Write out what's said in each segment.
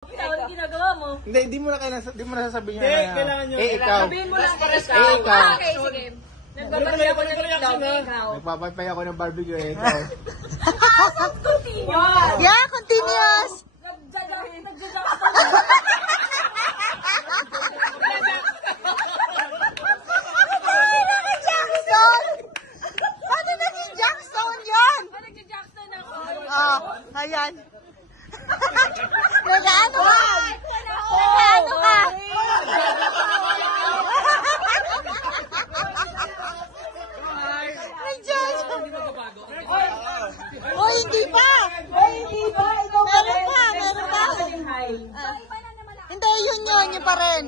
Ano ginagawa mo? Hindi mo na sasabihin Hindi, na. kailangan nyo. Ikaw. Sabihin mo lang ikaw. ikaw. Okay, sige. Nagbabati ako ng itlog, ikaw. Nagpapapay ako ng barbecue, ikaw. Continuous. Yeah, continuous. Jackson! Paano naging Jackson yan? Nagja-Jackson ako. Oh, ayan. Nagaano ka? Nagaano ka? Nag-Jackson. Oh, hindi pa. Hindi ba? Ikaw pa rin. Meron pa. Hi. Hindi, yun pa rin.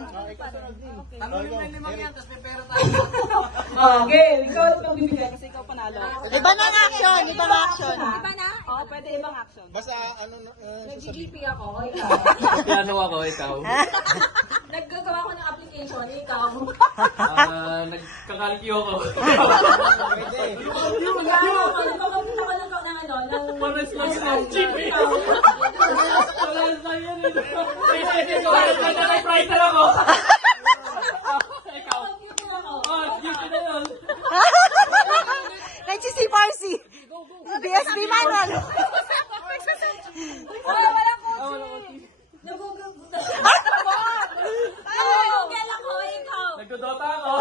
Okay, ikaw itong bibigyan kasi ikaw panalo. Iba na ang action, iba ang action. Iba na? Oo, pwede ibang action. Basta, Nag-GGP ako, ikaw. Piano ako, ikaw. Naggagawa ko ng application, ikaw. Nagkakalikyo ako. Nagpapakita ko ng ano, ng... Pares lang sa GP. Pares lang yan eh. Pares lang na writer ako. Ikaw. Oh, GP na yun. Nag-CPRC. BSB manual. Walang kotse. Nagugugutan. Ay, Google ako, ikaw. Nagdodota ako.